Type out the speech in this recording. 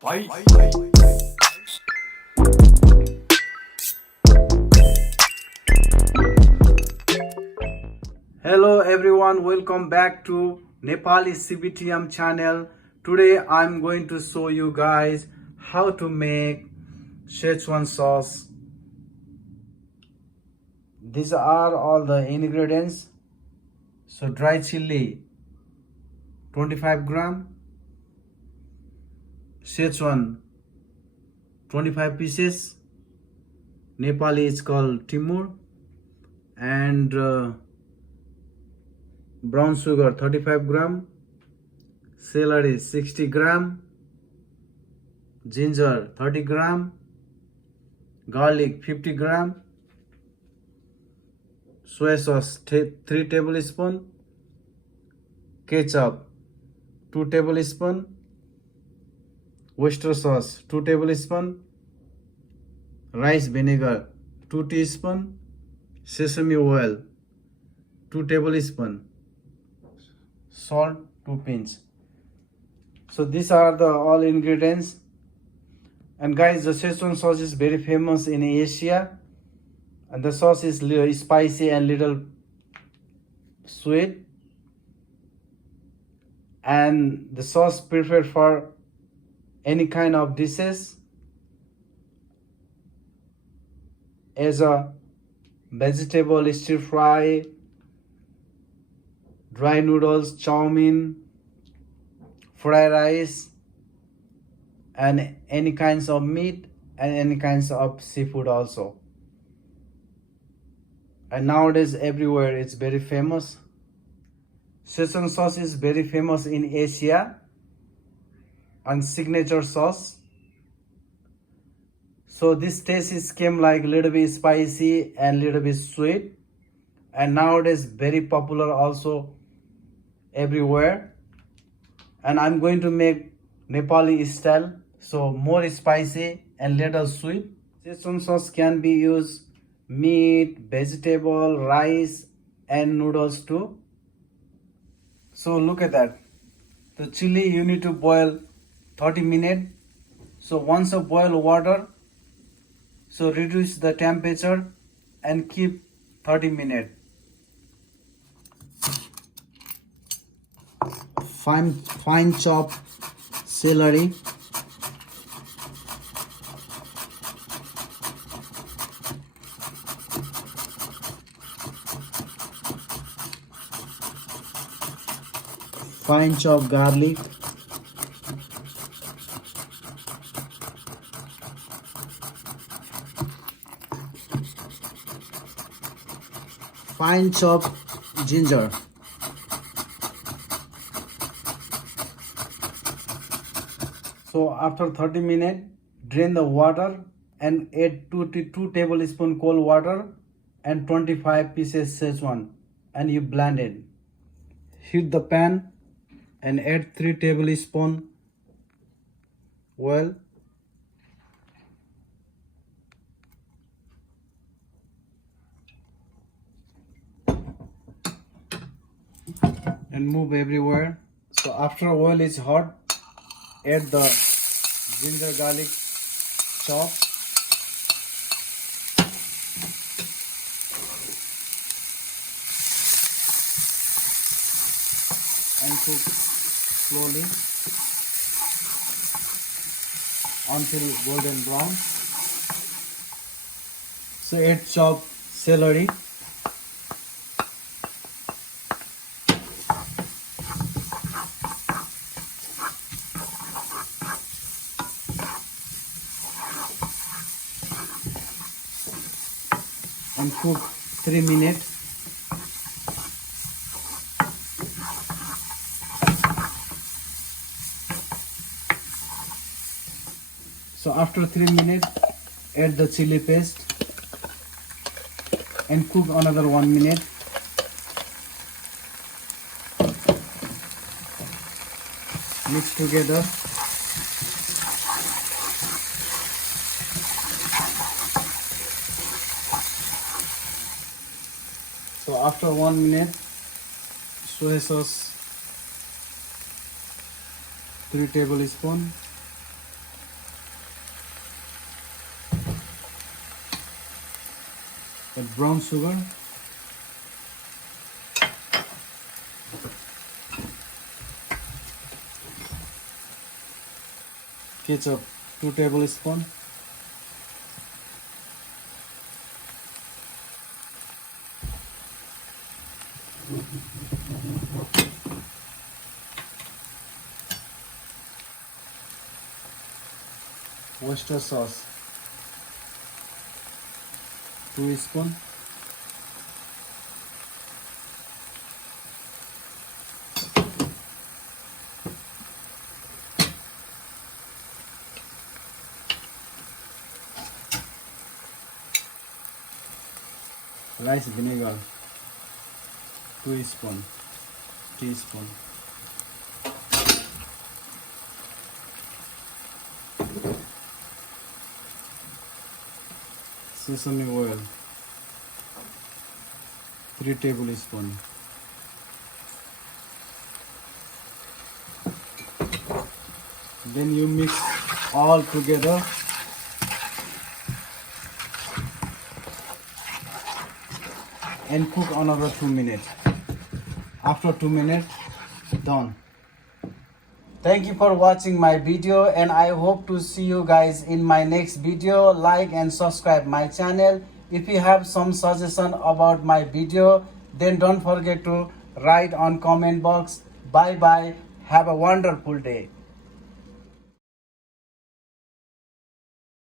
Hello everyone, welcome back to Nepali CBTM channel. Today I'm going to show you guys how to make Szechuan sauce. These are all the ingredients. So dry chili 25 gram, Szechuan 25 pieces, Nepali is called Timur, and brown sugar 35 gram, celery 60 gram, ginger 30 gram, garlic 50 gram, soy sauce 3 tablespoons, ketchup 2 tablespoons, oyster sauce 2 tablespoons, rice vinegar 2 teaspoons, sesame oil 2 tablespoons, salt 2 pinch. So these are the all ingredients. And guys, the Szechuan sauce is very famous in Asia, and the sauce is little spicy and little sweet, and the sauce preferred for any kind of dishes, as a vegetable stir fry, dry noodles, chow mein, fried rice, and any kinds of meat and any kinds of seafood also. And nowadays everywhere it's very famous. Szechuan sauce is very famous in Asia and signature sauce. So this taste is came like a little bit spicy and little bit sweet, and nowadays very popular also everywhere. And I'm going to make Nepali style, so more spicy and little sweet. Szechuan sauce can be used meat, vegetable, rice, and noodles too. So look at that. The chili you need to boil 30 minutes. So once you boil water, so reduce the temperature and keep 30 minutes. Fine chop celery, fine chop garlic, fine chop ginger, so after 30 minutes drain the water and add 2 tablespoons cold water and 25 pieces Szechuan, and you blend it. Heat the pan and add 3 tablespoons oil, and move everywhere. So after oil is hot, add the ginger garlic chop, and cook slowly until golden brown. So add chopped celery, and cook 3 minutes. So after 3 minutes, add the chili paste and cook another 1 minute. Mix together. So after 1 minute, soy sauce 3 tablespoons, Add brown sugar. Ketchup 2 tablespoons. Oyster sauce 2 spoons. Rice vinegar 2 spoons, teaspoon. Sesame oil 3 tablespoons. Then you mix all together. And cook another 2 minutes. After 2 minutes, done. Thank you for watching my video, and I hope to see you guys in my next video. Like and subscribe my channel. If you have some suggestion about my video, then don't forget to write on comment box. Bye bye. Have a wonderful day.